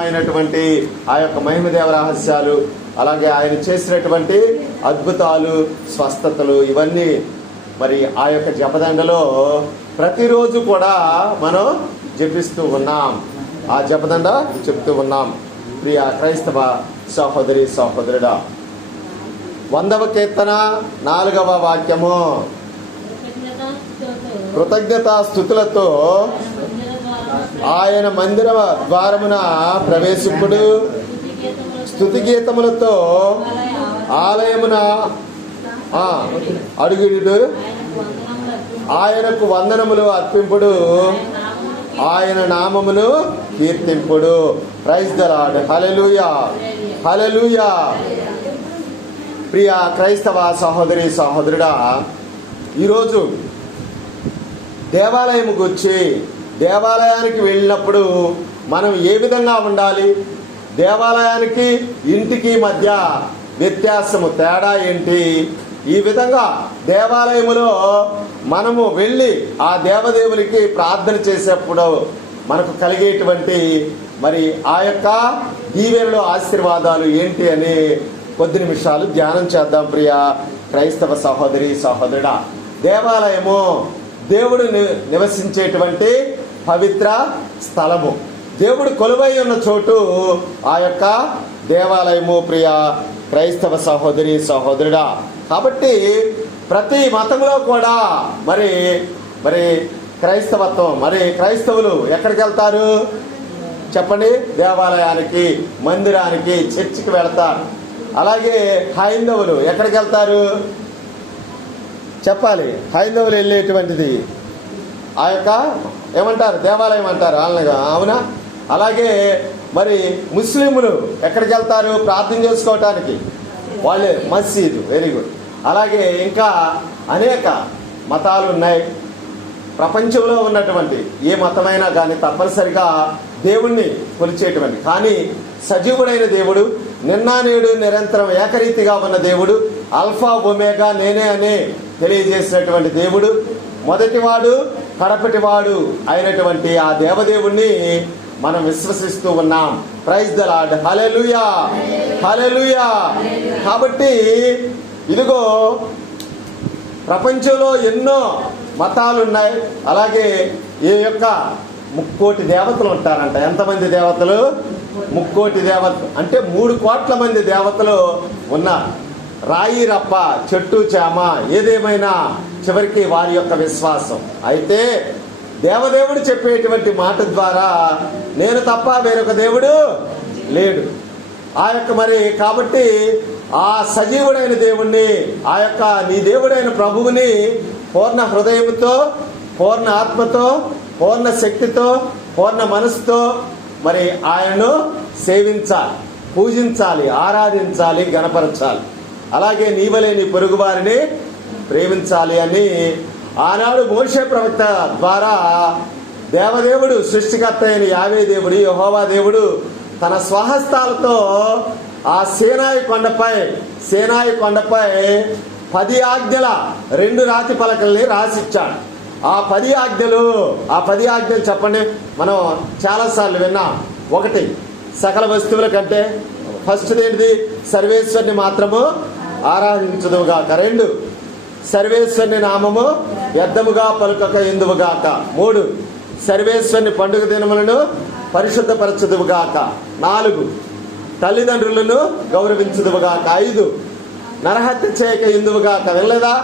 అయినటువంటి ఆ యొక్క మహిమదేవ రహస్యాలు, అలాగే ఆయన చేసినటువంటి అద్భుతాలు, స్వస్థతలు, ఇవన్నీ మరి ఆ యొక్క జపదండలో ప్రతిరోజు కూడా మనం జపిస్తూ ఉన్నాం. ఆ జపదండ చెప్తూ ఉన్నాం. ప్రియ క్రైస్తవ సహోదరి సహోదరుడా, 100వ కీర్తన 4వ వాక్యము, కృతజ్ఞతా స్థుతులతో ఆయన మందిర ద్వారమున ప్రవేశింపుడు, స్తుతి గీతములతో ఆలయమున అడుగుడు, ఆయనకు వందనములు అర్పింపుడు, ఆయన నామమును కీర్తింపుడు. Praise the Lord. Hallelujah, hallelujah. ప్రియ క్రైస్తవ సహోదరి సహోదరుడా, ఈరోజు దేవాలయముకు వచ్చి దేవాలయానికి వెళ్ళినప్పుడు మనం ఏ విధంగా ఉండాలి, దేవాలయానికి ఇంటికి మధ్య వ్యత్యాసము, తేడా ఏంటి, ఈ విధంగా దేవాలయములో మనము వెళ్ళి ఆ దేవదేవునికి ప్రార్థన చేసేప్పుడు మనకు కలిగేటువంటి మరి ఆ యొక్క దీవెనలు, ఆశీర్వాదాలు ఏంటి అని కొద్ది నిమిషాలు ధ్యానం చేద్దాం. ప్రియ క్రైస్తవ సహోదరి సహోదరుడా, దేవాలయము దేవుడు నివసించేటువంటి పవిత్ర స్థలము, దేవుడు కొలువై ఉన్న చోటు ఆ యొక్క దేవాలయము. ప్రియ క్రైస్తవ సహోదరి సహోదరుడా, కాబట్టి ప్రతి మతంలో కూడా మరి మరి క్రైస్తవత్వం, మరి క్రైస్తవులు ఎక్కడికి వెళ్తారు చెప్పండి? దేవాలయానికి, మందిరానికి, చర్చికి వెళ్తారు. అలాగే హైందవులు ఎక్కడికి వెళ్తారు చెప్పాలి? హైందవులు వెళ్ళేటువంటిది ఆ యొక్క ఏమంటారు, దేవాలయం అంటారు వాళ్ళగా, అవునా? అలాగే మరి ముస్లింలు ఎక్కడికి వెళ్తారు ప్రార్థన చేసుకోవటానికి? వాళ్ళే మసీదు. Very good. అలాగే ఇంకా అనేక మతాలు ఉన్నాయి. ప్రపంచంలో ఉన్నటువంటి ఏ మతమైనా కానీ తప్పనిసరిగా దేవుణ్ణి కొలిచేటువంటి, కానీ సజీవుడైన దేవుడు, నిన్న నేడు నిరంతరం ఏకరీతిగా ఉన్న దేవుడు, ఆల్ఫా ఒమేగా నేనే అని తెలియజేసినటువంటి దేవుడు, మొదటివాడు కడపటివాడు అయినటువంటి ఆ దేవదేవుణ్ణి మనం విశ్వసిస్తూ ఉన్నాం. Praise the Lord. Hallelujah, hallelujah. కాబట్టి ఇదిగో ప్రపంచంలో ఎన్నో మతాలు ఉన్నాయి. అలాగే ఈ యొక్క 3 కోటి దేవతలు ఉంటారంట. ఎంతమంది దేవతలు? 3 కోటి దేవతలు అంటే 3 కోట్ల మంది దేవతలు ఉన్నారు. రాయి రప్ప, చెట్టు చేమ, ఏదేమైనా చివరికి వారి యొక్క విశ్వాసం. అయితే దేవదేవుడు చెప్పేటువంటి మాట ద్వారా నేను తప్ప వేరొక దేవుడు లేడు. ఆ యొక్క మరి కాబట్టి ఆ సజీవుడైన దేవుణ్ణి, ఆ యొక్క నీ దేవుడైన ప్రభువుని పూర్ణ హృదయంతో, పూర్ణ ఆత్మతో, పూర్ణ శక్తితో, పూర్ణ మనసుతో మరి ఆయనను సేవించాలి, పూజించాలి, ఆరాధించాలి, గణపరచాలి. అలాగే నీవలే నీ పొరుగు వారిని ప్రేమించాలి అని ఆనాడు మోషే ప్రవక్త ద్వారా దేవదేవుడు, సృష్టికర్త అయిన యావే దేవుడు, యెహోవా దేవుడు తన స్వహస్తాలతో ఆ సీనాయి కొండపై 10 ఆజ్ఞల 2 రాతి పలకల్ని రాసిచ్చాడు. ఆ 10 ఆజ్ఞలు చెప్పండి. మనం చాలాసార్లు విన్నాం. 1, సకల వస్తువుల కంటే ఫస్ట్ ఏంటిది? సర్వేశ్వరుని మాత్రము ఆరాధించుదువుగాక. 2, సర్వేశ్వరుని నామము వ్యర్థముగా పలుకక ఎందువుగాక. 3, సర్వేశ్వరుని పండుగ దినములను పరిశుద్ధపరచుదువుగాక. 4, తల్లిదండ్రులను గౌరవించుదువుగాక. 5, నరహత్య చేయక ఎందువుగాక. వెళ్ళలేదా?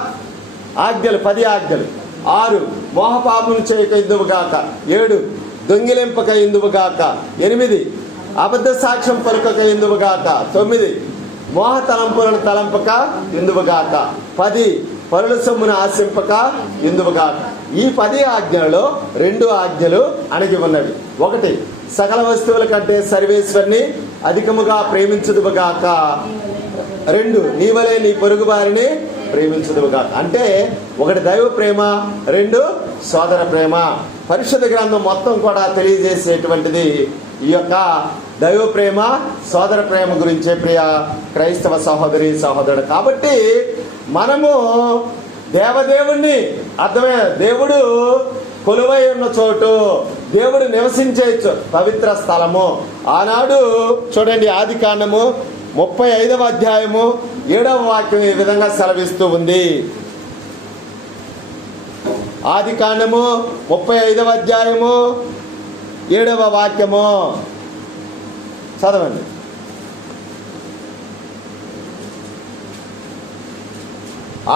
ఆజ్ఞలు 10 ఆజ్ఞలు. 6, మోహపాపములు చేయక ఎందువుగాక. 7, దొంగిలింపక ఎందువుగాక. 8, అబద్ధ సాక్ష్యం పలుకక ఎందువుగాక. 9, మోహ తలంపులను తలంపక ఎందువుగాక. 10, పరుల సొమ్మును ఆశింపక ఎందువుగాక. ఈ 10 ఆజ్ఞలలో 2 ఆజ్ఞలు అణగి ఉన్నవి. 1, సకల వస్తువుల కంటే సర్వేశ్వరుని అధికముగా ప్రేమించుదువుగాక. 2, నీవలే నీ పొరుగు వారిని ప్రేమించుదువుగాక. అంటే 1 దైవ ప్రేమ, 2 సోదర ప్రేమ. పరిశుద్ధ గ్రంథం మొత్తం కూడా తెలియజేసేటువంటిది ఈ యొక్క దైవ ప్రేమ, సోదర ప్రేమ గురించే. ప్రియ క్రైస్తవ సహోదరి సహోదరుడు, కాబట్టి మనము దేవదేవుణ్ణి, అర్థమైన దేవుడు కొలువై ఉన్న చోటు, దేవుడు నివసించే పవిత్ర స్థలము. ఆనాడు చూడండి, ఆదికాండము 35వ అధ్యాయము 7వ వాక్యం ఈ విధంగా సెలవిస్తూ ఉంది. ఆదికాండము 35వ అధ్యాయము 7వ వాక్యము చదవండి.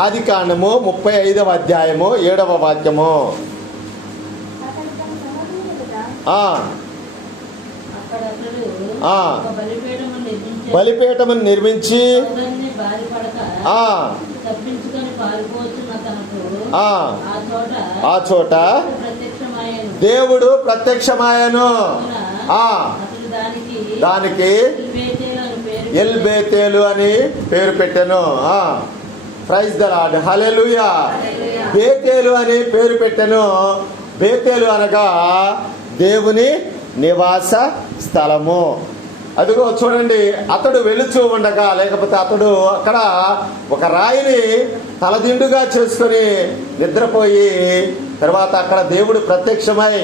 ఆదికాండము 35వ అధ్యాయము 7వ వాక్యము. బలిపీఠమును నిర్మించి ఆ చోట దేవుడు ప్రత్యక్షమాయను. దానికి ఎల్బేతేలు అని పేరు పెట్టెను. ప్రైజ్ ద లార్డ్, హల్లెలూయా. బేతేలు అని పేరు పెట్టెను. బేతేలు అనగా దేవుని నివాస స్థలము. అదిగో చూడండి, అతడు వెలుచూ ఉండగా, లేకపోతే అతడు అక్కడ ఒక రాయిని తలదిండుగా చేసుకొని నిద్రపోయి, తర్వాత అక్కడ దేవుడు ప్రత్యక్షమై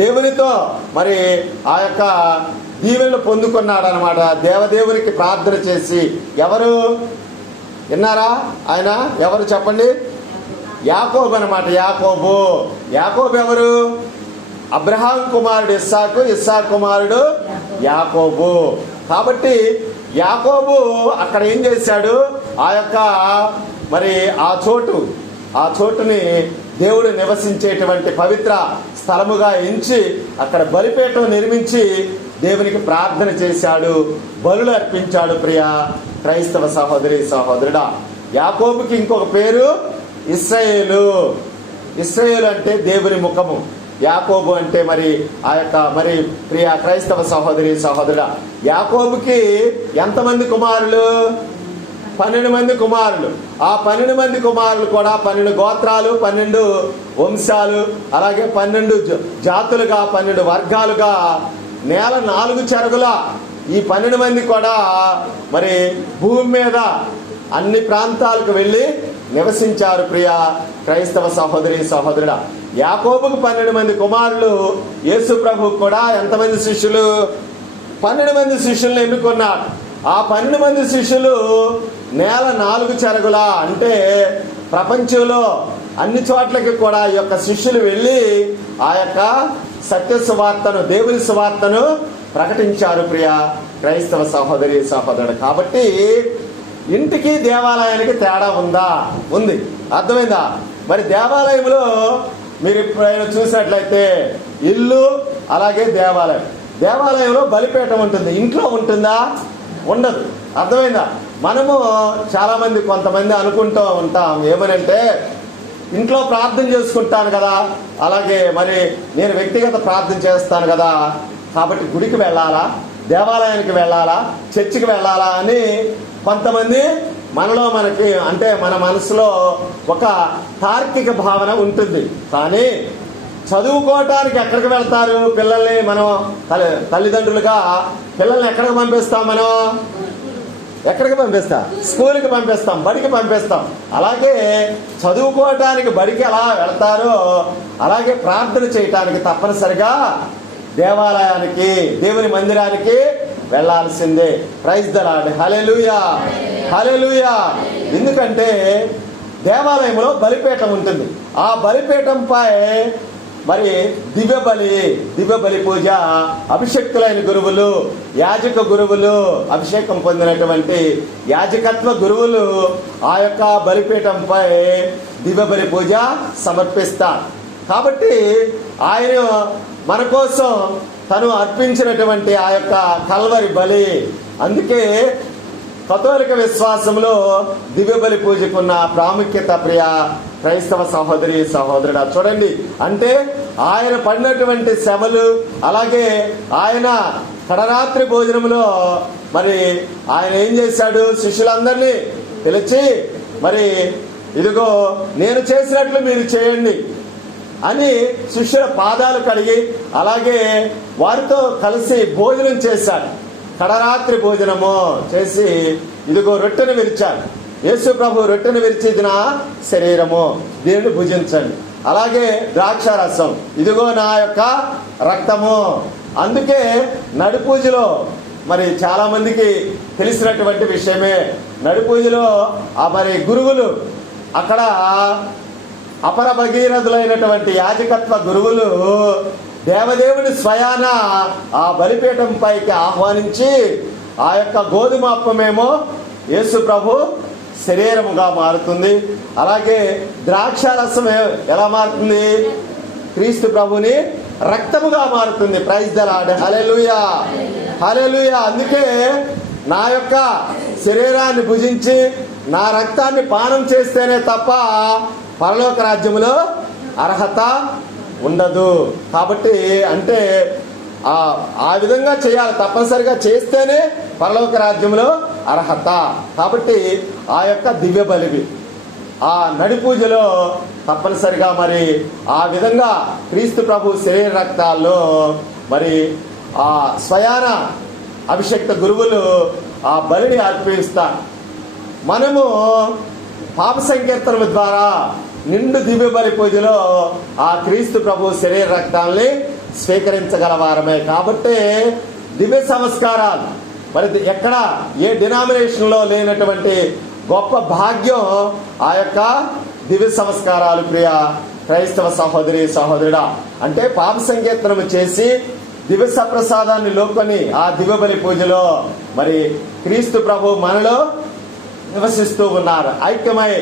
దేవునితో మరి ఆ యొక్క దీవెనలు పొందుకున్నాడు అనమాట. దేవదేవునికి ప్రార్థన చేసి. ఎవరు విన్నారా? ఆయన ఎవరు చెప్పండి? యాకోబు అనమాట. యాకోబు ఎవరు? అబ్రహాం కుమారుడు ఇస్సాకు, ఇస్సాకు కుమారుడు యాకోబు. కాబట్టి యాకోబు అక్కడ ఏం చేశాడు? ఆ యొక్క మరి ఆ చోటుని దేవుడు నివసించేటువంటి పవిత్ర స్థలముగా ఎంచి అక్కడ బలిపీఠం నిర్మించి దేవునికి ప్రార్థన చేశాడు, బలులు అర్పించాడు. ప్రియ క్రైస్తవ సహోదరి సహోదరుడా, యాకోబుకి ఇంకొక పేరు ఇశ్రాయేలు. ఇశ్రాయేలు అంటే దేవుని ముఖము. యాకోబు అంటే మరి ఆ యొక్క మరి ప్రియ క్రైస్తవ సహోదరి సహోదరుడా, యాకోబుకి ఎంతమంది కుమారులు? 12 మంది కుమారులు. ఆ 12 మంది కుమారులు కూడా 12 గోత్రాలు, 12 వంశాలు, అలాగే 12 జాతులుగా, 12 వర్గాలుగా, నేల 4 చెరగుల ఈ 12 మంది కూడా మరి భూమి మీద అన్ని ప్రాంతాలకు వెళ్ళి నివసించారు. ప్రియ క్రైస్తవ సహోదరి సహోదరుడా, యాకోబుకు 12 మంది కుమారులు. యేసు ప్రభు కూడా ఎంతమంది శిష్యులు? 12 మంది శిష్యులను ఎన్నుకున్నారు. ఆ 12 మంది శిష్యులు నేల 4 చెరగుల, అంటే ప్రపంచంలో అన్ని చోట్లకి కూడా ఈ యొక్క శిష్యులు వెళ్ళి ఆ యొక్క సత్య సువార్తను, దేవుని సువార్తను ప్రకటించారు. ప్రియ క్రైస్తవ సహోదరి సహోదరుడు, కాబట్టి ఇంటికి దేవాలయానికి తేడా ఉందా? ఉంది. అర్థమైందా? మరి దేవాలయంలో మీరు ఎప్పుడైనా చూసినట్లయితే ఇల్లు, అలాగే దేవాలయంలో బలిపీఠం ఉంటుంది. ఇంట్లో ఉంటుందా? ఉండదు. అర్థమైందా? మనము చాలామంది కొంతమంది అనుకుంటూ ఉంటాం ఏమనంటే, ఇంట్లో ప్రార్థన చేసుకుంటాను కదా, అలాగే మరి నేను వ్యక్తిగత ప్రార్థన చేస్తాను కదా, కాబట్టి గుడికి వెళ్ళాలా, దేవాలయానికి వెళ్ళాలా, చర్చికి వెళ్ళాలా అని కొంతమంది మనకి అంటే మన మనసులో ఒక తార్కిక భావన ఉంటుంది. కానీ చదువుకోవటానికి ఎక్కడికి వెళ్తారు పిల్లల్ని? మనం తల్లిదండ్రులుగా పిల్లల్ని ఎక్కడికి పంపిస్తాం? మనం ఎక్కడికి పంపిస్తాం? స్కూల్కి పంపిస్తాం, బడికి పంపిస్తాం. అలాగే చదువుకోవటానికి బడికి ఎలా వెళ్తారో అలాగే ప్రార్థన చేయటానికి తప్పనిసరిగా దేవాలయానికి, దేవుని మందిరానికి వెళ్ళాల్సిందే. ప్రైజ్ ద లార్డ్, హల్లెలూయా, హల్లెలూయా. ఎందుకంటే దేవాలయంలో బలిపీఠం ఉంటుంది. ఆ బలిపీఠంపై మరి దివ్య బలి పూజ, అభిషక్తులైన గురువులు, యాజక గురువులు, అభిషేకం పొందినటువంటి యాజకత్వ గురువులు ఆ యొక్క బలిపీఠంపై దివ్య బలి పూజ సమర్పిస్తారు. కాబట్టి ఆయన మన కోసం తను అర్పించినటువంటి ఆ యొక్క కల్వరి బలి. అందుకే కథోలిక విశ్వాసంలో దివ్య బలి పూజకున్న ప్రాముఖ్యత ప్రియ క్రైస్తవ సహోదరి సహోదరుడా చూడండి. అంటే ఆయన పడినటువంటి శ్రమలు, అలాగే ఆయన కడరాత్రి భోజనంలో మరి ఆయన ఏం చేశాడు? శిష్యులందరినీ పిలిచి మరి ఇదిగో నేను చేసినట్లు మీరు చేయండి అని శిష్యుల పాదాలు కడిగి అలాగే వారితో కలిసి భోజనం చేశాడు. కడరాత్రి భోజనము చేసి ఇదిగో రొట్టెను విరిచాడు. యేసు ప్రభు రొట్టెను విరిచి ఇది నా శరీరము, దీనిని భుజించండి. అలాగే ద్రాక్షారసం, ఇదిగో నా యొక్క రక్తము. అందుకే నడిపూజలో మరి చాలా మందికి తెలిసినటువంటి విషయమే, నడిపూజలో మరి గురువులు అక్కడ అపర భగీరథులైనటువంటి యాజకత్వ గురువులు దేవదేవుని స్వయాన ఆ బలిపీఠం పైకి ఆహ్వానించి ఆ యొక్క గోధుమ అప్పమేమో యేసు ప్రభు శరీరముగా మారుతుంది, అలాగే ద్రాక్షారసం ఎలా మారుతుంది, క్రీస్తు ప్రభుని రక్తముగా మారుతుంది. ప్రైజ్ ద లార్డ్, హల్లెలూయా హల్లెలూయా. అందుకే నా యొక్క శరీరాన్ని భుజించి నా రక్తాన్ని పానం చేస్తేనే తప్ప పరలోక రాజ్యములో అర్హత ఉండదు. కాబట్టి అంటే ఆ విధంగా చేయాలి, తప్పనిసరిగా చేస్తేనే పరలోక రాజ్యంలో అర్హత. కాబట్టి ఆ యొక్క దివ్య బలివి ఆ నడిపూజలో తప్పనిసరిగా మరి ఆ విధంగా క్రీస్తు ప్రభు శరీర రక్తాల్లో మరి ఆ స్వయాన అభిషక్త గురువులు ఆ బలిని అర్పిస్తారు. మనము పాప సంకీర్తనల ద్వారా నిండు దివ్య బలి పూజలో ఆ క్రీస్తు ప్రభు శరీర రక్తాల్ని స్వీకరించగలవారమే. కాబట్టి దివ్య సంస్కారాలు మరి ఎక్కడ ఏ డినామినేషన్లో లేనటువంటి గొప్ప భాగ్యం ఆ యొక్క దివ్య సంస్కారాలు. ప్రియ క్రైస్తవ సహోదరి సహోదరుడా, అంటే పాప సంకీర్తనము చేసి దివ్య సప్రసాదాన్ని లోకొని ఆ దివ్య బలి పూజలో మరి క్రీస్తు ప్రభు మనలో నివసిస్తూ ఉన్నారు, ఐక్యమై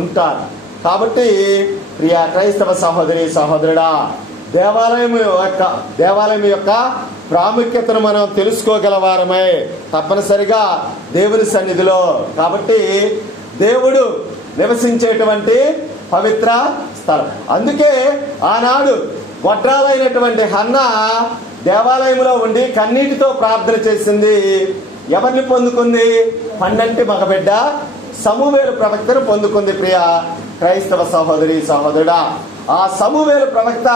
ఉంటారు. కాబట్టి ప్రియ క్రైస్తవ సహోదరి సహోదరుడా, దేవాలయం యొక్క ప్రాముఖ్యతను మనం తెలుసుకోగలవారమై తప్పనిసరిగా దేవుని సన్నిధిలో, కాబట్టి దేవుడు నివసించేటువంటి పవిత్ర స్థలం. అందుకే ఆనాడు గొడ్రాలైనటువంటి హన్న దేవాలయంలో ఉండి కన్నీటితో ప్రార్థన చేసింది. ఎవరిని పొందుకుంది? 12 మగబిడ్డ సమూవేలు ప్రవక్తను పొందుకుంది. ప్రియ క్రైస్తవ సహోదరి సహోదరుడా, ఆ సమూవేలు ప్రవక్త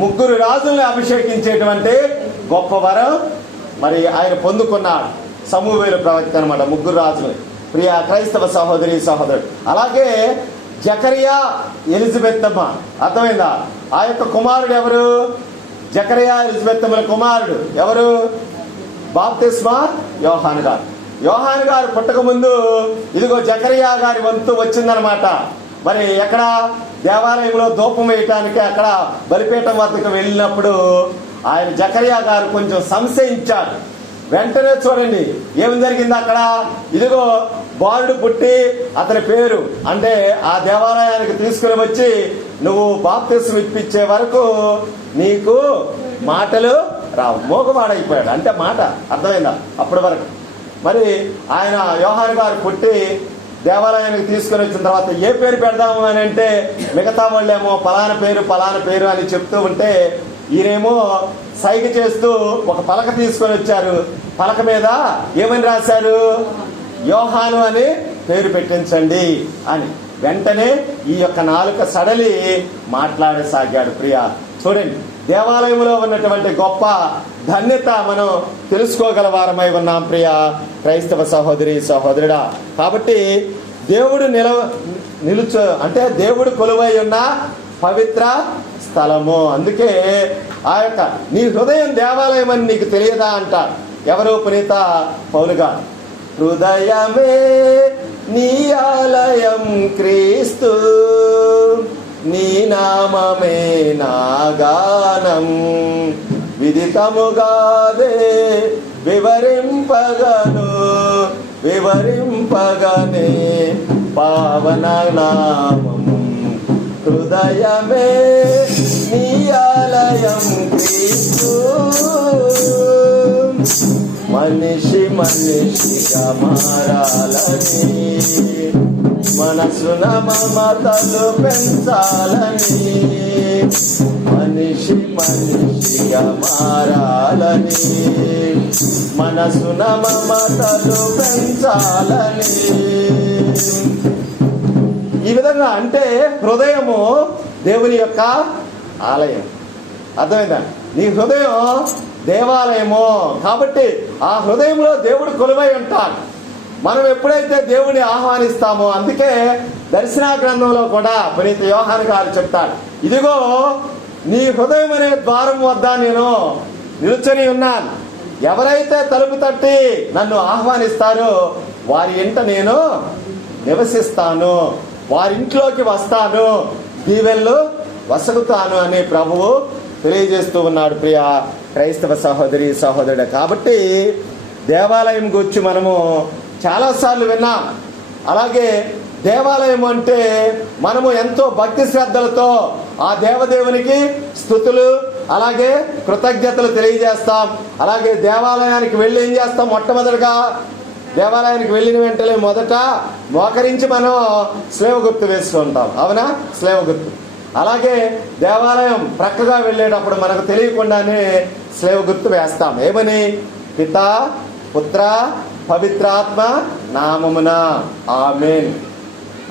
3 రాజుల్ని అభిషేకించేటువంటి గొప్ప వరం మరి ఆయన పొందుకున్నాడు. సమూవేలు ప్రవక్త అనమాట, 3 రాజులు. ప్రియ క్రైస్తవ సహోదరి సహోదరుడు, అలాగే జకరియా ఎలిజబెత్ అమ్మ, అర్థమైందా? ఆ యొక్క కుమారుడు ఎవరు? జకరియా ఎలిజబెత్తమ్మల కుమారుడు ఎవరు? బాప్తిస్మా యోహాను గారు. యోహాను గారు పుట్టక ముందు ఇదిగో జకరియా గారి వంతు వచ్చిందనమాట. మరి ఎక్కడ దేవాలయంలో ధూపం వేయటానికి అక్కడ బలిపీఠం వద్దకు వెళ్ళినప్పుడు ఆయన జకరియా గారు కొంచెం సంశయించారు. వెంటనే చూడండి ఏమి జరిగింది అక్కడ. ఇదిగో బాలుడు పుట్టి అతని పేరు అంటే ఆ దేవాలయానికి తీసుకుని వచ్చి నువ్వు బాప్తిస్మం ఇప్పించే వరకు నీకు మాటలు రావు, మోగవాడైపోయాడు. అంటే మాట అర్థమైందా అప్పటి వరకు. మరి ఆయన యోహాను గారు పుట్టి దేవాలయానికి తీసుకుని వచ్చిన తర్వాత ఏ పేరు పెడదాము అని అంటే మిగతా వాళ్ళేమో పలానా పేరు అని చెప్తూ ఉంటే ఈయనేమో సైగ చేస్తూ ఒక పలక తీసుకొని వచ్చారు. పలక మీద ఏమని రాశారు? యోహాను అని పేరు పెట్టించండి అని. వెంటనే ఈ యొక్క నాలుక సడలి మాట్లాడసాగాడు. ప్రియ చూడండి, దేవాలయంలో ఉన్నటువంటి గొప్ప ధన్యత మనం తెలుసుకోగల ఉన్నాం ప్రియ క్రైస్తవ సహోదరి సహోదరుడా. కాబట్టి దేవుడు అంటే దేవుడు కొలువై ఉన్న పవిత్ర స్థలము. అందుకే ఆ యొక్క నీ హృదయం దేవాలయం అని నీకు తెలియదా అంటారు ఎవరు? పునీత పౌలు గారు. హృదయమే నీ ఆలయం క్రీస్తు, నీ నామమే నా గానం, విదితముగాదే వివరింపగనే పావన నామం. హృదయమే నీ ఆలయం క్రీస్తు, మనిషిగా మారాలని, మనసున మమతలు పెంచాలని, మనిషిగా మారాలని, మనసున మమతలు పెంచాలని. ఈ విధంగా అంటే హృదయము దేవుని యొక్క ఆలయం. అర్థమైందా? నీ హృదయం దేవాలయము. కాబట్టి ఆ హృదయంలో దేవుడు కొలువై ఉంటాడు. మనం ఎప్పుడైతే దేవుని ఆహ్వానిస్తామో, అందుకే దర్శనా గ్రంథంలో కూడా పునీత యోహాను గారు చెప్తాడు, ఇదిగో నీ హృదయం అనే ద్వారం వద్ద నేను నిలుచొని ఉన్నాను. ఎవరైతే తలుపు తట్టి నన్ను ఆహ్వానిస్తారో వారి ఇంట నేను నివసిస్తాను, వారింట్లోకి వస్తాను, దీవెళ్ళు వసగుతాను అని ప్రభువు తెలియజేస్తూ ఉన్నాడు. ప్రియ క్రైస్తవ సహోదరి సహోదరుడు, కాబట్టి దేవాలయం గురించి మనము చాలాసార్లు విన్నాం. అలాగే దేవాలయం అంటే మనము ఎంతో భక్తి శ్రద్ధలతో ఆ దేవదేవునికి స్తుతులు అలాగే కృతజ్ఞతలు తెలియజేస్తాం. అలాగే దేవాలయానికి వెళ్ళి ఏం చేస్తాం? మొట్టమొదటిగా దేవాలయానికి వెళ్ళిన వెంటనే మొదట మోకరించి మనం స్లేవ గుర్తు వేస్తూ ఉంటాం. అవునా? స్లేవ గుర్తు. అలాగే దేవాలయం ప్రక్కగా వెళ్ళేటప్పుడు మనకు తెలియకుండానే స్లేవ గుర్తు వేస్తాం. ఏమని? పితా పుత్ర పవిత్రాత్మ నామమున ఆమేన్.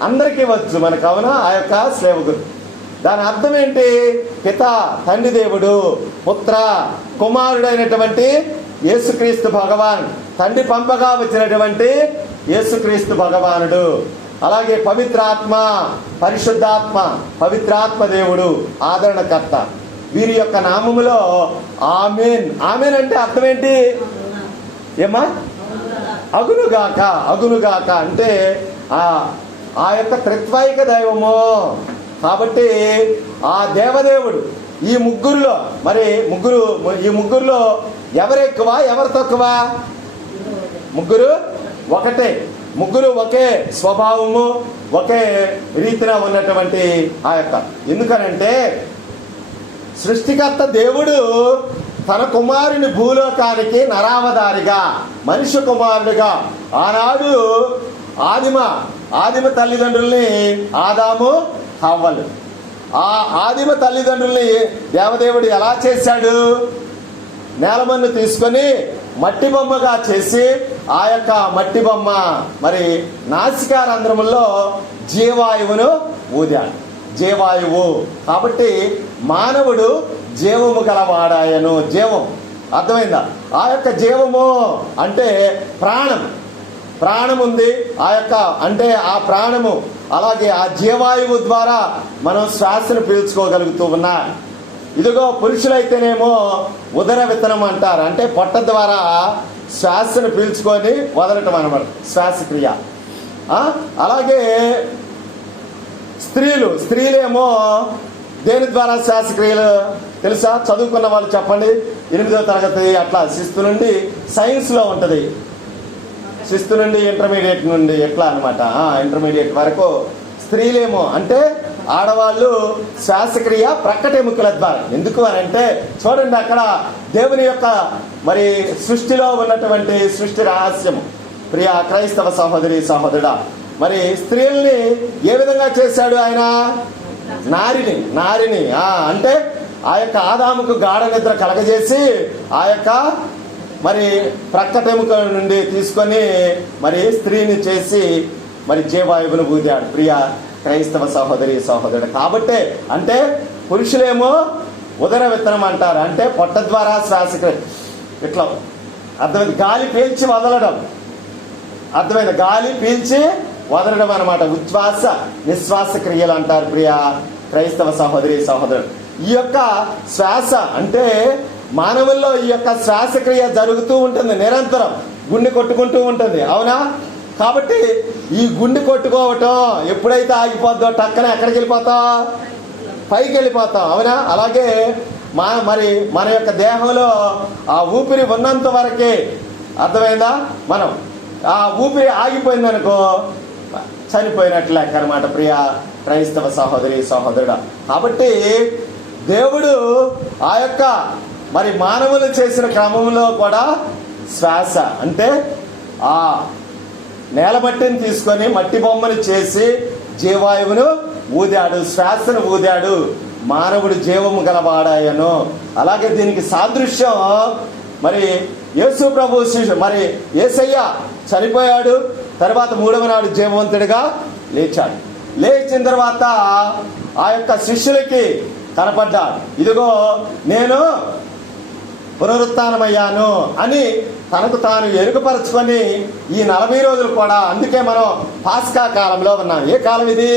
అందరికీ వచ్చు మనకు. అవునా? ఆ యొక్క స్లేవ గుర్తు. దాని అర్థం ఏంటి? పిత తండ్రి దేవుడు, పుత్ర కుమారుడైనటువంటి యేసుక్రీస్తు భగవాన్, తండ్రి పంపగా వచ్చినటువంటి యేసుక్రీస్తు భగవానుడు. అలాగే పవిత్రాత్మ, పరిశుద్ధాత్మ, పవిత్రాత్మ దేవుడు, ఆదరణకర్త. వీరి యొక్క నామములో ఆమేన్. ఆమేన్ అంటే అర్థం ఏంటి? ఏమా? అగునుగాక. అగునుగాక అంటే ఆ యొక్క త్రిత్వైక దైవము. కాబట్టి ఆ దేవదేవుడు ఈ ముగ్గురులో ఈ ముగ్గురులో ఎవరు ఎక్కువ ఎవరు తక్కువ? ముగ్గురు ఒకటే. ముగ్గురు ఒకే స్వభావము ఒకే రీతిన ఉన్నటువంటి ఆ యొక్క, ఎందుకనంటే సృష్టికర్త దేవుడు తన కుమారుని భూలోకానికి నరావతారిగా మనిషి కుమారుడిగా ఆనాడు ఆదిమ తల్లిదండ్రుల్ని ఆదాము హవ్వలు, ఆ ఆదిమ తల్లిదండ్రుల్ని దేవదేవుడు ఎలా చేశాడు? నేలమన్ను తీసుకొని మట్టి బొమ్మగా చేసి ఆ యొక్క మట్టి బొమ్మ మరి నాసికారంధ్రములో జీవాయువును ఊదాడు. జీవాయువు. కాబట్టి మానవుడు జీవము గలవాడాయను. జీవం అర్థమైందా? ఆ యొక్క జీవము అంటే ప్రాణం ఉంది. ఆ యొక్క అంటే ఆ ప్రాణము అలాగే ఆ జీవాయువు ద్వారా మనం శ్వాసను పీల్చుకోగలుగుతూ ఉన్నా. ఇదిగో పురుషులైతేనేమో ఉదర విత్తనం అంటారు, అంటే పొట్ట ద్వారా శ్వాసను పీల్చుకొని వదలటం అన్నమాట, శ్వాసక్రియ. అలాగే స్త్రీలేమో దేని ద్వారా శ్వాసక్రియలు తెలుసా? చదువుకున్న వాళ్ళు చెప్పండి. 8వ తరగతి అట్లా శిస్తు నుండి సైన్స్లో ఉంటుంది. శిస్తు నుండి ఇంటర్మీడియట్ నుండి ఎట్లా అనమాట, ఇంటర్మీడియట్ వరకు స్త్రీలేమో అంటే ఆడవాళ్ళు శ్వాసక్రియ ప్రక్కటెముకల ద్వారా. ఎందుకు అని అంటే చూడండి, అక్కడ దేవుని యొక్క మరి సృష్టిలో ఉన్నటువంటి సృష్టి రహస్యము. ప్రియ క్రైస్తవ సహోదరి సహోదరుడా, మరి స్త్రీల్ని ఏ విధంగా చేశాడు ఆయన? నారిని అంటే ఆ యొక్క ఆదాముకు గాఢ నిద్ర కలగజేసి ఆ యొక్క మరి ప్రక్కటెముక నుండి తీసుకొని మరి స్త్రీని చేసి మరి జీవాయువును ఊదాడు. ప్రియ క్రైస్తవ సహోదరి సహోదరుడు, కాబట్టి అంటే పురుషులేమో ఉదర విత్తనం అంటారు, అంటే పొట్ట ద్వారా శ్వాసక్రియ ఇట్లా అర్థమైంది. గాలి పీల్చి వదలడం, అర్థమైంది, గాలి పీల్చి వదలడం అనమాట. ఉచ్ఛ్వాస నిశ్వాస క్రియలు అంటారు. ప్రియ క్రైస్తవ సహోదరి సహోదరుడు, ఈ యొక్క శ్వాస అంటే మానవుల్లో ఈ యొక్క శ్వాసక్రియ జరుగుతూ ఉంటుంది నిరంతరం, గుండె కొట్టుకుంటూ ఉంటుంది. అవునా? కాబట్టి ఈ గుండె కొట్టుకోవటం ఎప్పుడైతే ఆగిపోద్దో టక్కన ఎక్కడికి వెళ్ళిపోతాం? పైకి వెళ్ళిపోతాం. అవునా? అలాగే మరి మన యొక్క దేహంలో ఆ ఊపిరి ఉన్నంత వరకే, అర్థమైందా? మనం ఆ ఊపిరి ఆగిపోయిందనుకో చనిపోయినట్లు లెక్క అనమాట. ప్రియ క్రైస్తవ సహోదరి సహోదరుడు, కాబట్టి దేవుడు ఆ యొక్క మరి మానవులు చేసిన క్రమంలో కూడా శ్వాస అంటే ఆ నేల మట్టిని తీసుకొని మట్టి బొమ్మను చేసి జీవాయువును ఊదాడు, శ్వాసను ఊదాడు. మానవుడు జీవము గలవాడాయను. అలాగే దీనికి సాదృశ్యం మరి యేసు ప్రభు మరి యేసయ్య చనిపోయాడు, తర్వాత 3వ నాడు జీవవంతుడిగా లేచాడు. లేచిన తర్వాత ఆ యొక్క శిష్యులకి కనపడ్డాడు. ఇదిగో నేను పునరుత్థానమయ్యాను అని తనకు తాను ఎరుకపరచుకొని ఈ 40 రోజులు కూడా, అందుకే మనం పాస్కా కాలంలో ఉన్నాం. ఏ కాలం ఇది?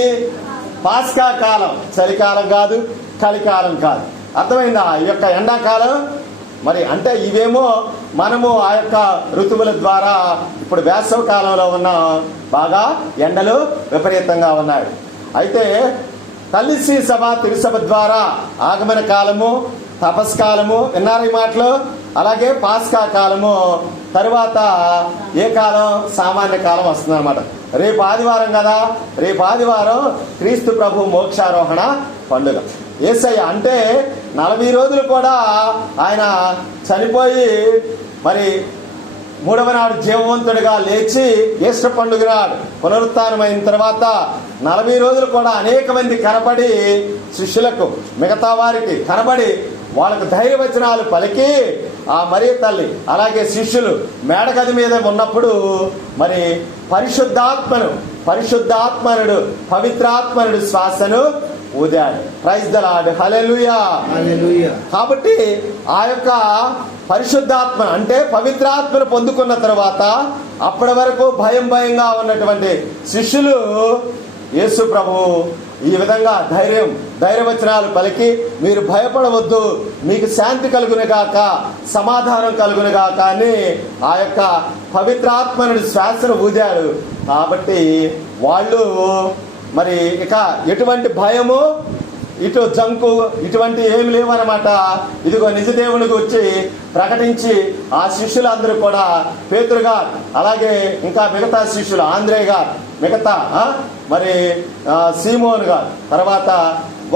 పాస్కా కాలం. చలికాలం కాదు, కలికాలం కాదు. అర్థమైందా? ఈ యొక్క ఎండాకాలం మరి అంటే ఇవేమో మనము ఆ యొక్క ఋతువుల ద్వారా ఇప్పుడు వేసవి కాలంలో ఉన్న బాగా ఎండలు విపరీతంగా ఉన్నాయి. అయితే తల్లిశ్రీ సభ తిరుసభ ద్వారా ఆగమన కాలము, తపస్కాలము, విన్నారు ఈ మాటలు, అలాగే పాస్కా కాలము, తరువాత ఏ కాలం? సామాన్య కాలం వస్తుంది అనమాట. రేపు ఆదివారం కదా, రేపు ఆదివారం క్రీస్తు ప్రభు మోక్షారోహణ పండుగ. యేసయ్య అంటే 40 రోజులు కూడా ఆయన చనిపోయి మరి 3వ నాడు జీవవంతుడిగా లేచి ఈస్టర్ పండుగ నాడు పునరుత్థానమైన తర్వాత 40 రోజులు కూడా అనేక మంది కనబడి శిష్యులకు, మిగతా వారికి కనబడి వాళ్ళకు ధైర్యవచనాలు పలికి ఆ మరియ తల్లి అలాగే శిష్యులు మేడగది మీద ఉన్నప్పుడు మరి పరిశుద్ధాత్మనుడు పవిత్రాత్మనుడు శ్వాసను ఊదాడు. ప్రైజ్ ద లార్డ్, హల్లెలూయా. కాబట్టి ఆ యొక్క పరిశుద్ధాత్మ అంటే పవిత్రాత్మను పొందుకున్న తర్వాత అప్పటి వరకు భయంగా ఉన్నటువంటి శిష్యులు యేసు ప్రభు ఈ విధంగా ధైర్యవచనాలు పలికి, మీరు భయపడవద్దు, మీకు శాంతి కలుగునుగాక, సమాధానం కలుగునుగాక అని ఆ యొక్క పవిత్రాత్మనుడి శ్వాసను ఊదాడు. కాబట్టి వాళ్ళు మరి ఇక ఎటువంటి భయము, ఇటు జంకు, ఇటువంటి ఏమి లేవన్నమాట. ఇదిగో నిజ దేవునికి వచ్చి ప్రకటించి ఆ శిష్యులందరూ కూడా, పేతురు గారు అలాగే ఇంకా మిగతా శిష్యులు, ఆంద్రే గారు, మిగతా మరి సీమోన్ గారు, తర్వాత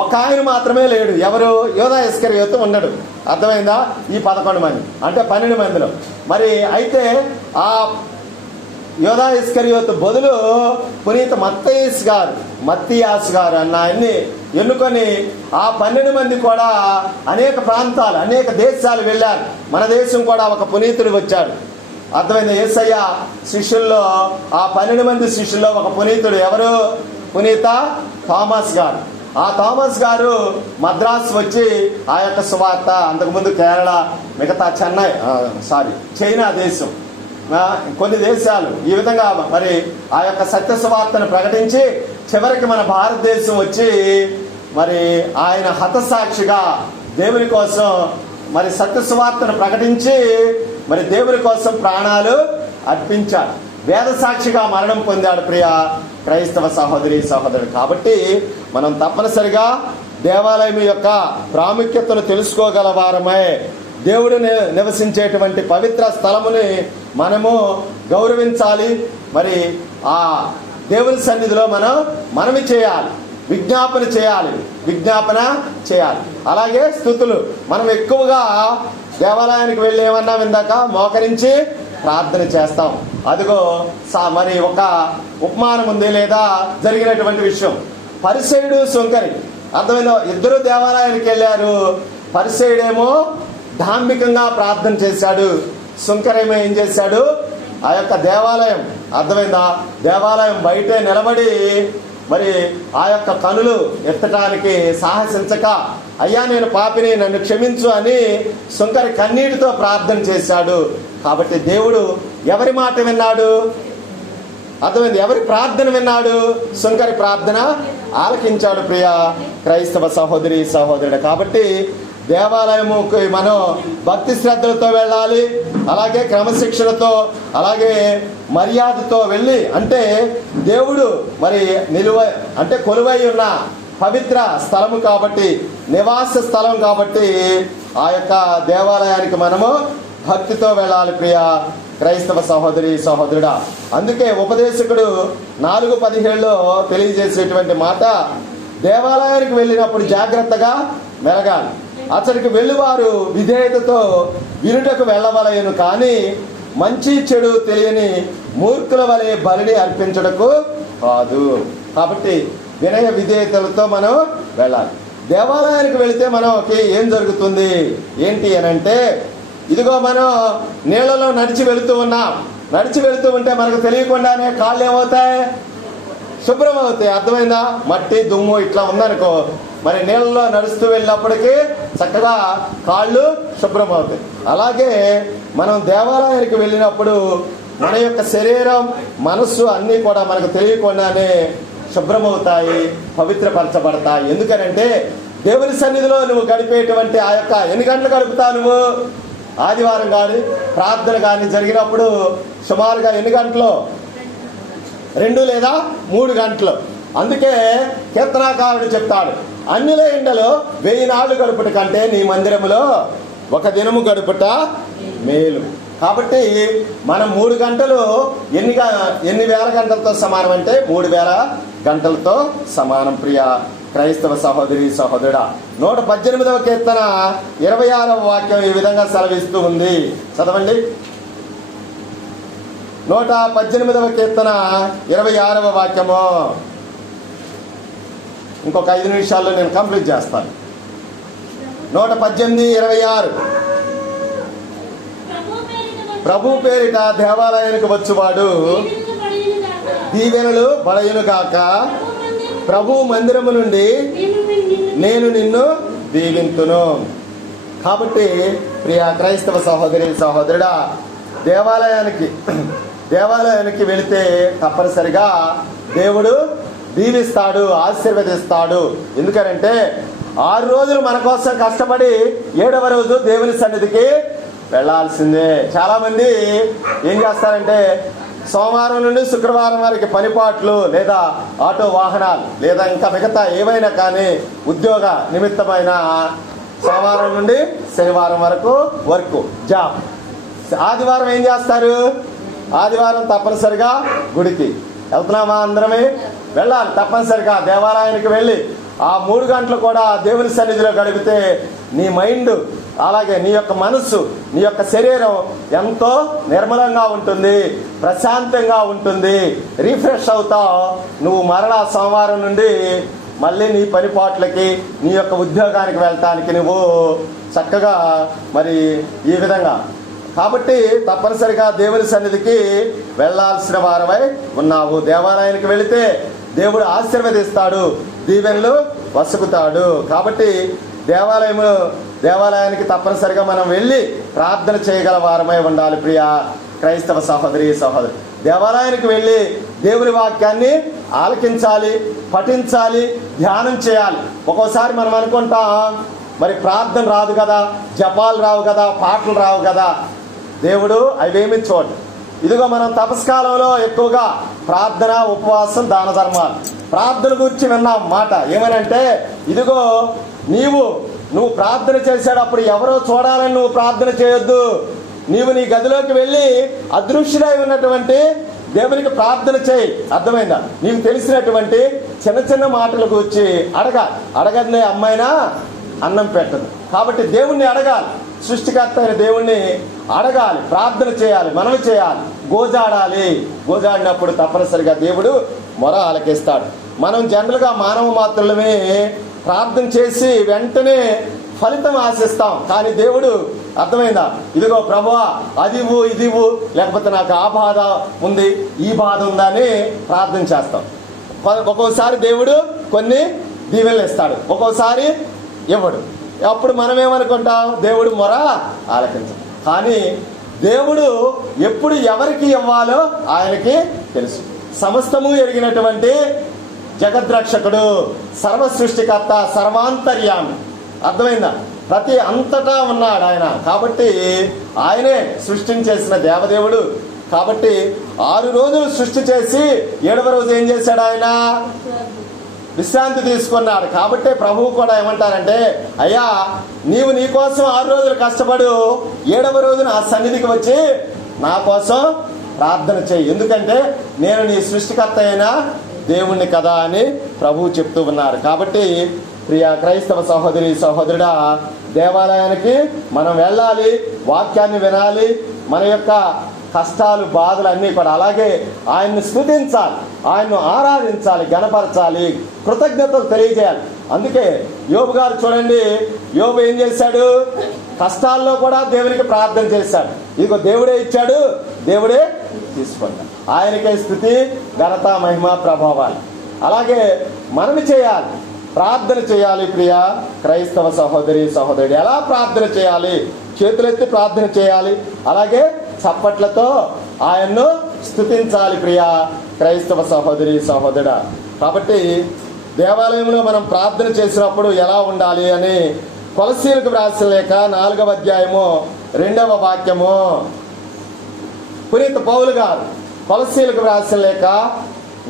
ఒక ఆయన మాత్రమే లేడు. ఎవరు? యోధా ఇస్కరియోతు ఉన్నాడు. అర్థమైందా? ఈ 11 మంది అంటే 12 మందిలో మరి అయితే ఆ యోధా ఇస్కరియోతు బదులు పునీత మత్తియాస్ గారు అన్న ఆయన్ని ఎన్నుకొని ఆ 12 మంది కూడా అనేక ప్రాంతాలు, అనేక దేశాలు వెళ్ళారు. మన దేశం కూడా ఒక పునీతుడు వచ్చాడు. అర్థమైంది? యేసయ్య శిష్యుల్లో ఆ 12 మంది శిష్యుల్లో ఒక పునీతుడు. ఎవరు? పునీత థామస్ గారు. ఆ థామస్ గారు మద్రాసు వచ్చి ఆ యొక్క సువార్త, అంతకుముందు కేరళ, మిగతా చైనా దేశం, కొన్ని దేశాలు ఈ విధంగా మరి ఆ యొక్క సత్య సువార్తను ప్రకటించి చివరికి మన భారతదేశం వచ్చి మరి ఆయన హతసాక్షిగా దేవుని కోసం మరి సత్య సువార్తను ప్రకటించి మరి దేవుని కోసం ప్రాణాలు అర్పించాడు. వేద సాక్షిగా మరణం పొందాడు. ప్రియ క్రైస్తవ సహోదరి సహోదరుడు, కాబట్టి మనం తప్పనిసరిగా దేవాలయం యొక్క ప్రాముఖ్యతను తెలుసుకోగల వారమై దేవుడు నివసించేటువంటి పవిత్ర స్థలముని మనము గౌరవించాలి. మరి ఆ దేవుని సన్నిధిలో మనవి చేయాలి, విజ్ఞాపన చేయాలి. అలాగే స్తుతులు మనం ఎక్కువగా దేవాలయానికి వెళ్ళి ఏమన్నా ఇందాక మోకరించి ప్రార్థన చేస్తాం. అదిగో మరి ఒక ఉపమానం ఉంది, లేదా జరిగినటువంటి విషయం. పరిసయుడు సుంకరి, అర్థమైందో, ఇద్దరు దేవాలయానికి వెళ్ళారు. పరిసయుడేమో ధార్మికంగా ప్రార్థన చేశాడు, సుంకరేమో ఏం చేశాడు? ఆ యొక్క దేవాలయం, అర్థమైందా, దేవాలయం బయటే నిలబడి మరి ఆ యొక్క కనులు ఎత్తటానికి సాహసించక, అయ్యా నేను పాపిని, నన్ను క్షమించు అని సుంకరి కన్నీటితో ప్రార్థన చేశాడు. కాబట్టి దేవుడు ఎవరి మాట విన్నాడు? అర్థమైంది, ఎవరి ప్రార్థన విన్నాడు? సుంకరి ప్రార్థన ఆలకించాడు. ప్రియ క్రైస్తవ సహోదరి సహోదరుడు, కాబట్టి దేవాలయముకి మనం భక్తి శ్రద్ధలతో వెళ్ళాలి, అలాగే క్రమశిక్షణతో, అలాగే మర్యాదతో వెళ్ళి, అంటే దేవుడు మరి కొలువై ఉన్న పవిత్ర స్థలము కాబట్టి, నివాస స్థలం కాబట్టి ఆ యొక్క దేవాలయానికి మనము భక్తితో వెళ్ళాలి. ప్రియ క్రైస్తవ సహోదరి సహోదరుడా, అందుకే ఉపదేశకుడు 4:17లో తెలియజేసేటువంటి మాట, దేవాలయానికి వెళ్ళినప్పుడు జాగ్రత్తగా మెలగాలి, అతడికి వెళ్ళివారు విధేయతతో వినుటకు వెళ్ళవలయను, కానీ మంచి చెడు తెలియని మూర్ఖుల వలె బలిని అర్పించుటకు కాదు. కాబట్టి వినయ విధేయతలతో మనం వెళ్ళాలి. దేవాలయానికి వెళితే మనకి ఏం జరుగుతుంది ఏంటి అనంటే, ఇదిగో మనం నీళ్లలో నడిచి వెళుతూ ఉంటే మనకు తెలియకుండానే కాళ్ళు ఏమవుతాయి? శుభ్రం అవుతాయి. అర్థమైందా? మట్టి దుమ్ము ఇట్లా ఉందనుకో, మరి నీళ్ళలో నడుస్తూ వెళ్ళినప్పటికీ చక్కగా కాళ్ళు శుభ్రం అవుతాయి. అలాగే మనం దేవాలయానికి వెళ్ళినప్పుడు మన యొక్క శరీరం, మనస్సు అన్నీ కూడా మనకు తెలియకుండానే శుభ్రమవుతాయి, పవిత్రపరచబడతాయి. ఎందుకనంటే దేవుని సన్నిధిలో నువ్వు గడిపేటువంటి ఆ యొక్క ఎన్ని గంటలు గడుపుతావు నువ్వు? ఆదివారం కానీ ప్రార్థన కానీ జరిగినప్పుడు సుమారుగా ఎన్ని గంటలు? 2 లేదా 3 గంటలు. అందుకే కీర్తనాకారుడు చెప్తాడు, అన్యుల ఎండలో 1000 నాళ్ళు గడుపుట కంటే నీ మందిరములో 1 దినము గడుపుట మేలు. కాబట్టి మనం 3 గంటలు ఎన్ని వేల గంటలతో సమానం అంటే 3000 గంటలతో సమానం. ప్రియ క్రైస్తవ సహోదరి సహోదరుడా, 118వ కీర్తన 26వ వాక్యం ఈ విధంగా సెలవిస్తూ ఉంది. చదవండి. 118వ కీర్తన 26వ వాక్యము. ఇంకొక 5 నిమిషాల్లో నేను కంప్లీట్ చేస్తాను. 118:26. ప్రభు పేరిట దేవాలయానికి వచ్చువాడు దీవెనలు బడయును గాక. ప్రభు మందిరము నుండి నేను నిన్ను దీవింతును. కాబట్టి ప్రియ క్రైస్తవ సహోదరి సహోదరుడా, దేవాలయానికి వెళితే తప్పనిసరిగా దేవుడు దీవిస్తాడు, ఆశీర్వదిస్తాడు. ఎందుకనంటే 6 రోజులు మన కోసం కష్టపడి 7వ రోజు దేవుని సన్నిధికి వెళ్ళాల్సిందే. చాలా మంది ఏం చేస్తారంటే సోమవారం నుండి శుక్రవారం వరకు పనిపాట్లు లేదా ఆటో వాహనాలు లేదా ఇంకా మిగతా ఏవైనా కానీ ఉద్యోగ నిమిత్తమైన సోమవారం నుండి శనివారం వరకు వర్క్ జాబ్. ఆదివారం ఏం చేస్తారు? ఆదివారం తప్పనిసరిగా గుడికి వెళ్తున్నామా? అందరమే వెళ్ళాలి. తప్పనిసరిగా దేవాలయానికి వెళ్ళి ఆ 3 గంటలు కూడా దేవుని సన్నిధిలో గడిపితే నీ మైండ్, అలాగే నీ యొక్క మనస్సు, నీ యొక్క శరీరం ఎంతో నిర్మలంగా ఉంటుంది, ప్రశాంతంగా ఉంటుంది, రిఫ్రెష్ అవుతావు. నువ్వు మరలా సోమవారం నుండి మళ్ళీ నీ పనిపాట్లకి, నీ యొక్క ఉద్యోగానికి వెళ్ళటానికి నువ్వు చక్కగా మరి ఈ విధంగా. కాబట్టి తప్పనిసరిగా దేవుని సన్నిధికి వెళ్ళాల్సిన వారమై ఉన్నావు. దేవాలయానికి వెళితే దేవుడు ఆశీర్వదిస్తాడు, దీవెనలు వసుకుతాడు. కాబట్టి దేవాలయానికి తప్పనిసరిగా మనం వెళ్ళి ప్రార్థన చేయగల వారమై ఉండాలి. ప్రియ క్రైస్తవ సహోదరి సహోదరు, దేవాలయానికి వెళ్ళి దేవుని వాక్యాన్ని ఆలకించాలి, పఠించాలి, ధ్యానం చేయాలి. ఒక్కోసారి మనం అనుకుంటాం మరి ప్రార్థన రాదు కదా, జపాలు రావు కదా, పాటలు రావు కదా. దేవుడు అవేమి చూడు. ఇదిగో మనం తపస్కాలంలో ఎక్కువగా ప్రార్థన, ఉపవాసం, దాన ధర్మాలు, ప్రార్థన గురించి విన్నాం మాట. ఏమనంటే ఇదిగో నువ్వు ప్రార్థన చేసేటప్పుడు ఎవరో చూడాలని నువ్వు ప్రార్థన చేయొద్దు. నీవు నీ గదిలోకి వెళ్ళి అదృశ్యుడై ఉన్నటువంటి దేవునికి ప్రార్థన చేయి. అర్థమైందా? నీకు తెలిసినటువంటి చిన్న చిన్న మాటల గురించి అడగనే అమ్మాయినా అన్నం పెట్టదు. కాబట్టి దేవుణ్ణి అడగాలి, సృష్టికర్త అయిన దేవుణ్ణి అడగాలి, ప్రార్థన చేయాలి, మనవి చేయాలి, గోజాడినప్పుడు తప్పనిసరిగా దేవుడు మొర ఆలకిస్తాడు. మనం జనరల్గా మానవ మాత్రమే ప్రార్థన చేసి వెంటనే ఫలితం ఆశిస్తాం. కానీ దేవుడు, అర్థమైందా, ఇదిగో ప్రభువా అదివు ఇదివు, లేకపోతే నాకు ఆ బాధ ఉంది ఈ బాధ ఉందని ప్రార్థన చేస్తాం. ఒక్కోసారి దేవుడు కొన్ని దీవెనలు ఇస్తాడు, ఒక్కోసారి ఇవ్వడు. అప్పుడు మనం ఏమనుకుంటాం? దేవుడు మొర ఆలకించం. కానీ దేవుడు ఎప్పుడు ఎవరికి ఇవ్వాలో ఆయనకి తెలుసు. సమస్తము ఎరిగినటువంటి జగద్రక్షకుడు, సర్వ సృష్టికర్త, సర్వాంతర్యామి. అర్థమైందా? ప్రతి అంతటా ఉన్నాడు ఆయన. కాబట్టి ఆయనే సృష్టించేసిన దేవదేవుడు. కాబట్టి 6 రోజులు సృష్టి చేసి 7వ రోజు ఏం చేశాడు? ఆయన విశ్రాంతి తీసుకున్నాడు. కాబట్టి ప్రభువు కూడా ఏమంటారంటే, అయ్యా నీవు నీ కోసం 6 రోజులు కష్టపడు, 7వ రోజున ఆ సన్నిధికి వచ్చి నా కోసం ప్రార్థన చేయి. ఎందుకంటే నేను నీ సృష్టికర్త అయిన దేవుణ్ణి కదా అని ప్రభువు చెప్తూ ఉన్నారు. కాబట్టి ప్రియ క్రైస్తవ సహోదరి సహోదరుడా, దేవాలయానికి మనం వెళ్ళాలి, వాక్యాన్ని వినాలి, మన యొక్క కష్టాలు బాధలు అన్నీ కూడా, అలాగే ఆయన్ని స్తుతించాలి, ఆయన్ను ఆరాధించాలి, గణపరచాలి, కృతజ్ఞతలు తెలియజేయాలి. అందుకే యోబు గారు చూడండి, యోబు ఏం చేశాడు? కష్టాల్లో కూడా దేవునికి ప్రార్థన చేశాడు. ఇదిగో దేవుడే ఇచ్చాడు, దేవుడే తీసుకున్నాడు. ఆయనకే స్థుతి, ఘనత, మహిమ, ప్రభావాలు. అలాగే మనము చేయాలి, ప్రార్థన చేయాలి. ప్రియ క్రైస్తవ సహోదరి సహోదరుడు, ఎలా ప్రార్థన చేయాలి? చేతులెత్తి ప్రార్థన చేయాలి, అలాగే చప్పట్లతో ఆయన్ను స్తుతించాలి. ప్రియ క్రైస్తవ సహోదరి సహోదరుడా, కాబట్టి దేవాలయంలో మనం ప్రార్థన చేసినప్పుడు ఎలా ఉండాలి అని కొలసీలకు వ్రాసిన లేఖ 4వ అధ్యాయము 2వ వాక్యము. పునీత పౌలు గారు కొలసీలకు వ్రాసిన లేఖ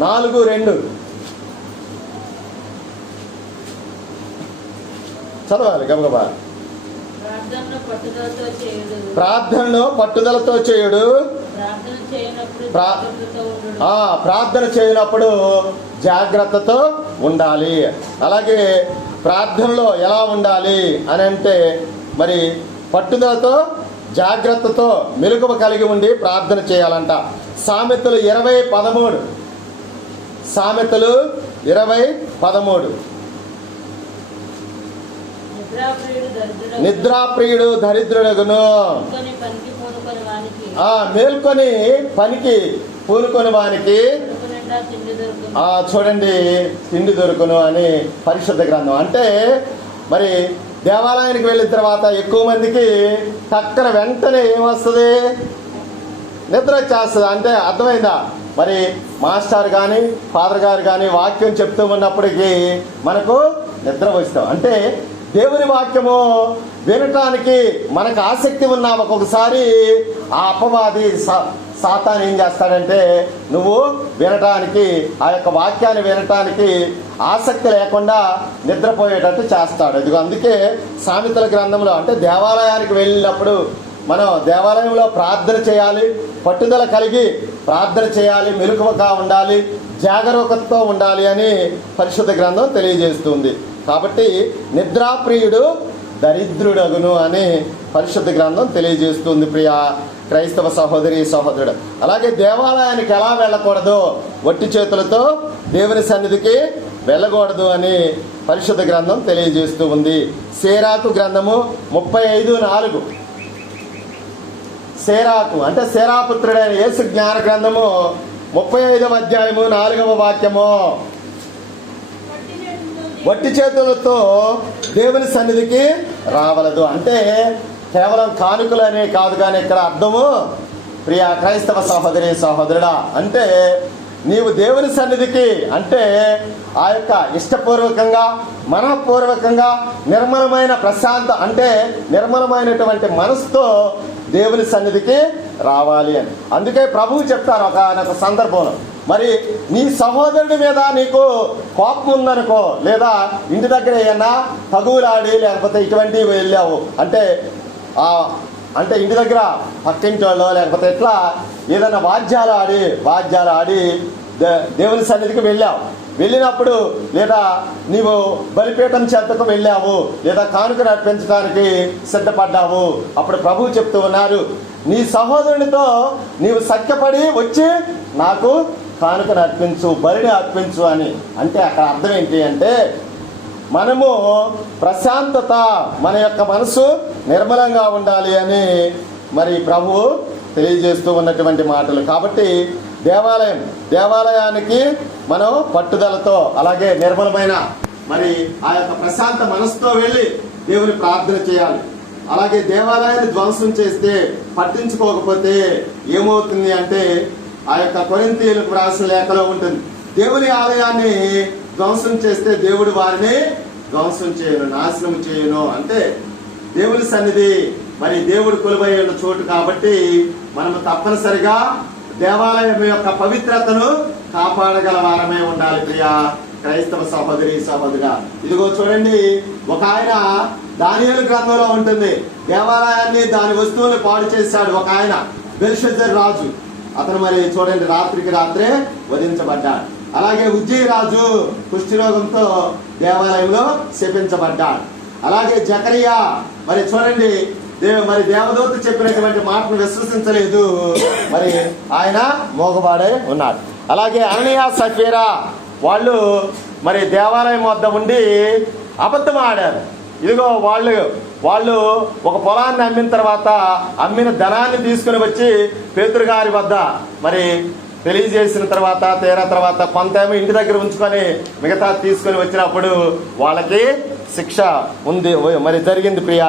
4:2 చదవాలి గబగబా. ప్రార్థనను పట్టుదలతో చేయుడు. ప్రార్థన చేయనప్పుడు జాగ్రత్తతో ఉండాలి. అలాగే ప్రార్థనలో ఎలా ఉండాలి అని అంటే మరి పట్టుదలతో జాగ్రత్తతో మెలకువ కలిగి ఉండి ప్రార్థన చేయాలంట. సామెతలు 20:13. సామెతలు 20:13. నిద్రాప్రియుడు దరిద్రుడగును, మేల్కొని పనికి పూనుకొని వానికి చూడండి తిండి దొరుకును అని పరిశుద్ధ గ్రంథం. అంటే మరి దేవాలయానికి వెళ్ళిన తర్వాత ఎక్కువ మందికి టక్కన వెంటనే ఏమొస్తుంది? నిద్ర వచ్చేస్తుంది. అంటే అర్థమైందా? మరి మాస్టర్ కానీ ఫాదర్ గారు కానీ వాక్యం చెప్తూ ఉన్నప్పటికీ మనకు నిద్ర వస్తాం. అంటే దేవుని వాక్యము వినటానికి మనకు ఆసక్తి ఉన్నా ఒక్కొక్కసారి ఆ అపవాది సాతాను ఏం చేస్తాడంటే నువ్వు వినటానికి ఆ యొక్క వాక్యాన్ని వినటానికి ఆసక్తి లేకుండా నిద్రపోయేటట్టు చేస్తాడు. ఇదిగో అందుకే సామెతల గ్రంథంలో అంటే దేవాలయానికి వెళ్ళినప్పుడు మనం దేవాలయంలో ప్రార్థన చేయాలి, పట్టుదల కలిగి ప్రార్థన చేయాలి, మెలకువగా ఉండాలి, జాగరూకతతో ఉండాలి అని పరిశుద్ధ గ్రంథం తెలియజేస్తుంది. కాబట్టి నిద్రాప్రియుడు దరిద్రుడగును అని పరిశుద్ధ గ్రంథం తెలియజేస్తుంది. ప్రియ క్రైస్తవ సహోదరి సహోదరుడు, అలాగే దేవాలయానికి ఎలా వెళ్ళకూడదు? వట్టి చేతులతో దేవుని సన్నిధికి వెళ్ళకూడదు అని పరిశుద్ధ గ్రంథం తెలియజేస్తూ ఉంది. సేరాకు గ్రంథము 35:4. సేరాకు అంటే సేరాపుత్రుడైన యేసు జ్ఞాన గ్రంథము 35వ అధ్యాయము 4వ వాక్యము. వట్టి చేతులతో దేవుని సన్నిధికి రావలదు అంటే కేవలం కానుకలనే కాదు, కానీ ఇక్కడ అర్థము ప్రియ క్రైస్తవ సహోదరి సహోదరుడా అంటే నీవు దేవుని సన్నిధికి అంటే ఆ యొక్క ఇష్టపూర్వకంగా మనఃపూర్వకంగా నిర్మలమైన ప్రశాంత అంటే నిర్మలమైనటువంటి మనసుతో దేవుని సన్నిధికి రావాలి అని. అందుకే ప్రభువు చెప్తారు ఒక సందర్భంలో, మరి నీ సహోదరుడి మీద నీకు కోపం ఉందనుకో, లేదా ఇంటి దగ్గర ఏమన్నా తగువులాడి లేకపోతే ఇటువంటివి వెళ్ళావు అంటే అంటే ఇంటి దగ్గర పక్కింటి వాళ్ళు లేకపోతే ఎట్లా ఏదైనా వాద్యాలు ఆడి దేవుని సన్నిధికి వెళ్ళినప్పుడు లేదా నీవు బలిపీఠం చెంతకు వెళ్ళావు లేదా కానుక నడిపించడానికి సిద్ధపడ్డావు, అప్పుడు ప్రభువు చెప్తూ ఉన్నారు నీ సహోదరునితో నీవు సఖ్యపడి వచ్చి నాకు కానుక నడిపించు, బలిని అర్పించు అని. అంటే అక్కడ అర్థం ఏంటి అంటే మనము ప్రశాంతత, మన యొక్క మనసు నిర్మలంగా ఉండాలి అని మరి ప్రభువు తెలియజేస్తూ ఉన్నటువంటి మాటలు. కాబట్టి దేవాలయానికి మనం పట్టుదలతో అలాగే నిర్మలమైన మరి ఆ యొక్క ప్రశాంత మనసుతో వెళ్ళి దేవుని ప్రార్థన చేయాలి. అలాగే దేవాలయాన్ని ధ్వంసం చేస్తే పట్టించుకోకపోతే ఏమవుతుంది అంటే ఆ యొక్క కొరింథీయులకు రాసిన లేఖలో ఉంటుంది, దేవుని ఆలయాన్ని ధ్వంసం చేస్తే దేవుడు వారిని ధ్వంసం చేయను, నాశనం చేయను. అంటే దేవుని సన్నిధి మరి దేవుడు కొలువై ఉన్న చోటు కాబట్టి మనము తప్పనిసరిగా దేవాలయం యొక్క పవిత్రతను కాపాడగల వారమే ఉండాలి. ప్రియ క్రైస్తవ సహోదరి సహోదరుడా, ఇదిగో చూడండి, ఒక ఆయన దానియేలు గ్రంథంలో ఉంటుంది, దేవాలయాన్ని దాని వస్తువులు పాడు చేశాడు ఒక ఆయన, బెల్షస్సర్ రాజు. అతను మరి చూడండి రాత్రికి రాత్రే వధించబడ్డాడు. అలాగే ఉజ్జయి రాజు కుష్ఠరోగంతో దేవాలయంలో శపించబడ్డాడు. అలాగే జకరియా మరి చూడండి మరి దేవదూత చెప్పినటువంటి మాటను విశ్వసించలేదు, మరి ఆయన మోగబాడై ఉన్నాడు. అలాగే అననీయా సఫీరా వాళ్ళు మరి దేవాలయం వద్ద ఉండి అబద్ధం ఆడారు. ఇదిగో వాళ్ళు ఒక పొలాన్ని అమ్మిన తర్వాత అమ్మిన ధనాన్ని తీసుకుని వచ్చి పేతురు గారి వద్ద మరి తెలియజేసిన తర్వాత కొంతేమో ఇంటి దగ్గర ఉంచుకొని మిగతా తీసుకొని వచ్చినప్పుడు వాళ్ళకి శిక్ష ఉంది మరి జరిగింది. ప్రియ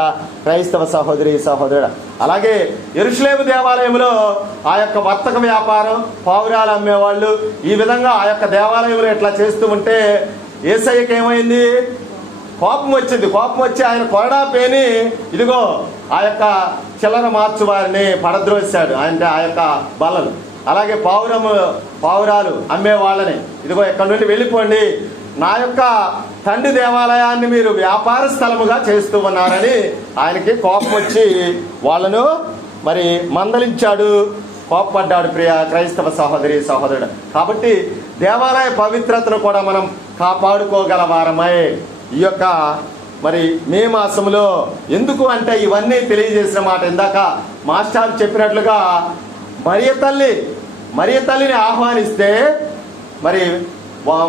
క్రైస్తవ సహోదరి సహోదరుడు, అలాగే యెరూషలేము దేవాలయంలో ఆ యొక్క వర్తక వ్యాపారం, పావురాలు అమ్మేవాళ్ళు ఈ విధంగా ఆ యొక్క దేవాలయంలో ఇట్లా చేస్తూ ఉంటే యేసయ్యకి ఏమైంది? కోపం వచ్చింది. కోపం వచ్చి ఆయన కొరడా పేని ఇదిగో ఆ యొక్క చిల్లర మార్చు వారిని పడద్రోసాడు, అంటే ఆ యొక్క బలలు. అలాగే పావురాలు అమ్మే వాళ్ళని ఇదిగో ఎక్కడి నుండి వెళ్ళిపోండి, నా యొక్క తండ్రి దేవాలయాన్ని మీరు వ్యాపార స్థలముగా చేస్తూ ఉన్నారని ఆయనకి కోపం వచ్చి వాళ్ళను మరి మందలించాడు, కోపపడ్డాడు. ప్రియ క్రైస్తవ సహోదరి సహోదరుడు, కాబట్టి దేవాలయ పవిత్రతను కూడా మనం కాపాడుకోగల వారమై ఈ యొక్క మరి మే మాసంలో, ఎందుకు అంటే ఇవన్నీ తెలియజేసిన మాట ఇందాక మాస్టర్ చెప్పినట్లుగా మరియ తల్లిని ఆహ్వానిస్తే మరి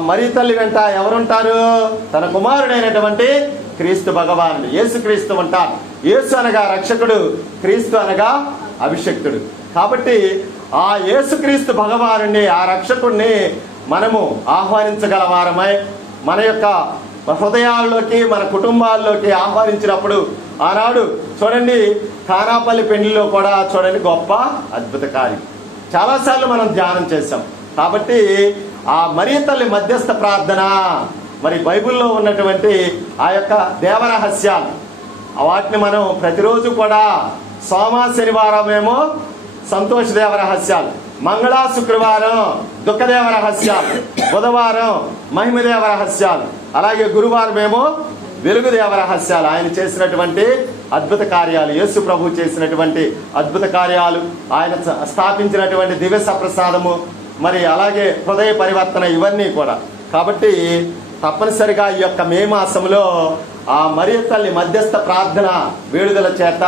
మరియ తల్లి వెంట ఎవరుంటారు? తన కుమారుడైనటువంటి క్రీస్తు భగవానుడు యేసు క్రీస్తు ఉంటారు. యేసు అనగా రక్షకుడు, క్రీస్తు అనగా అభిషక్తుడు. కాబట్టి ఆ యేసుక్రీస్తు భగవానుడిని, ఆ రక్షకుడిని మనము ఆహ్వానించగల వారమై మన యొక్క హృదయాల్లోకి, మన కుటుంబాల్లోకి ఆహ్వానించినప్పుడు, ఆనాడు చూడండి కానాపల్లి పెళ్లిలో కూడా చూడండి గొప్ప అద్భుత కార్యం చాలాసార్లు మనం ధ్యానం చేశాం. కాబట్టి ఆ మరియ తల్లి మధ్యస్థ ప్రార్థన, మరి బైబిల్లో ఉన్నటువంటి ఆ యొక్క దేవరహస్యాలు, వాటిని మనం ప్రతిరోజు కూడా సోమ శనివారం ఏమో సంతోష దేవరహస్యాలు, మంగళ శుక్రవారం దుఃఖదేవ రహస్యాలు, బుధవారం మహిమదేవ రహస్యాలు, అలాగే గురువారం ఏమో వెలుగు దేవ రహస్యాలు, ఆయన చేసినటువంటి అద్భుత కార్యాలు, యేసు ప్రభు చేసినటువంటి అద్భుత కార్యాలు, ఆయన స్థాపించినటువంటి దివ్య సప్రసాదము, మరి అలాగే హృదయ పరివర్తన, ఇవన్నీ కూడా. కాబట్టి తప్పనిసరిగా ఈ యొక్క మే మాసంలో ఆ మరియ తల్లి మధ్యస్థ ప్రార్థన వేడుదల చేత